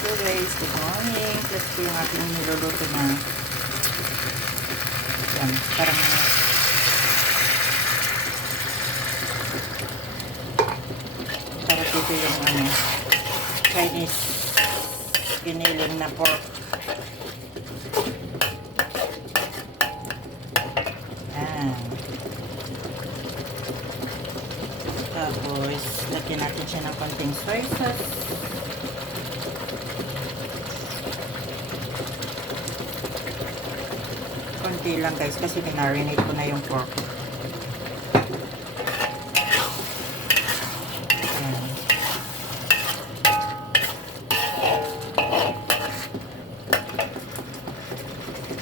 So guys, good morning. Plus ko yung aking niluluto na yan, parang dito yung Chinese giniling na pork. Yan. Tapos, lagyan natin siya ng konting soy sauce. Konti lang guys, kasi minarinate ko na yung pork. Ayan.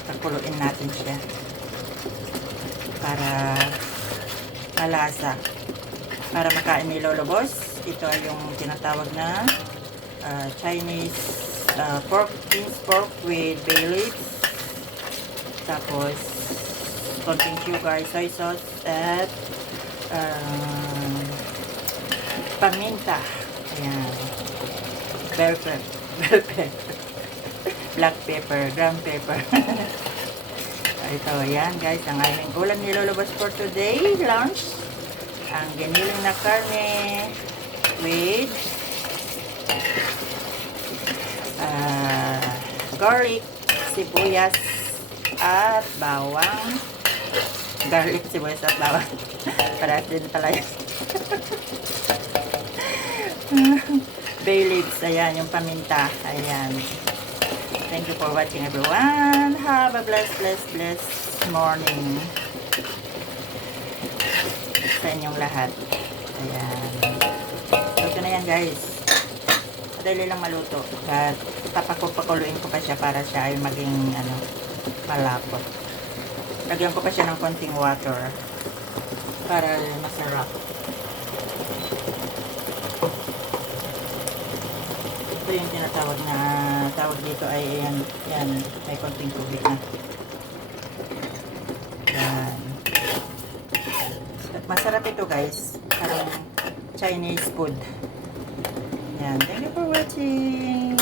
Pakuluin natin siya para malasa. Para makain ni Lolo Boss. Ito ay yung tinatawag na Chinese beans pork with bay leaves. Tapos konting sugar, soy sauce, at paminta. Ayan. Bell pepper. Black pepper, ground pepper. Ito, ayan guys, ang aming ulam ni Lolo Boss for today, lunch. Ang giniling na karne with garlic, sibuyas, at bawang. Garlic, sibuyas, at bawang. Parehas din pala yun. Bay leaves, ayan, yung paminta. Ayan. Thank you for watching everyone. Have a blessed morning sa inyong lahat. Ayan. Luto na yan guys. Madali lang maluto. At papakuluin ko pa siya para siya ay maging malapot. Lagyan ko pa siya ng konting water para masarap. Ito yung tinatawag na tawag dito ay yan may konting tubig na. Yan. At masarap ito guys. Parang Chinese food. Yan. Thank you for watching.